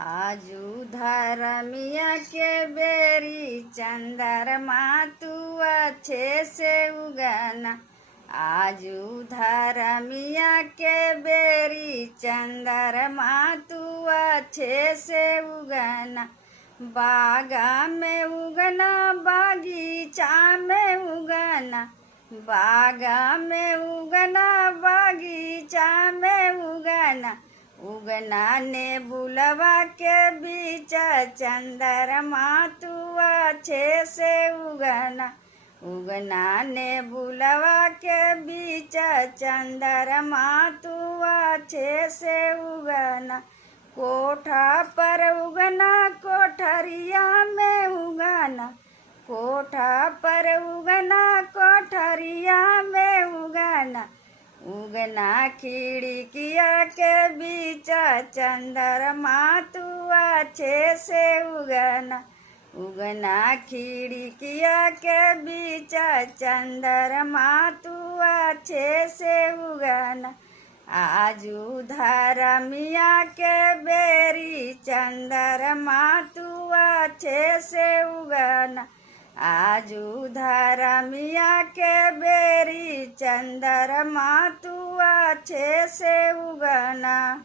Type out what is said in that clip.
आजू धरमिया के बेरी चंद्रमा तू अच्छे से उगना। आजू धरमिया के बेरी चंद्रमा तू अच्छे से उगना। बागा में उगना बागीचा में उगना। बागा में उगना बागीचा में उगना। उगना ने बुलवा के बीच चंद्रमा तू अच्छे से उगना। उगना ने बुलवा के बीच चंद्रमा तू अच्छे से उगना। कोठा पर उगना कोठरिया में उगना। कोठा पर उगना कोठरिया में उगना। उगना खिड़किया के बीच चंद्रमा तू अच्छे से उगना। उगना खिड़किया के बीच चंद्रमा तू अच्छे से उगना। आजू धरमिया के बेरी चंद्रमा तू अच्छे से उगना। आजू धरमिया के बेरी चंद्रमा तू अच्छे से उगना।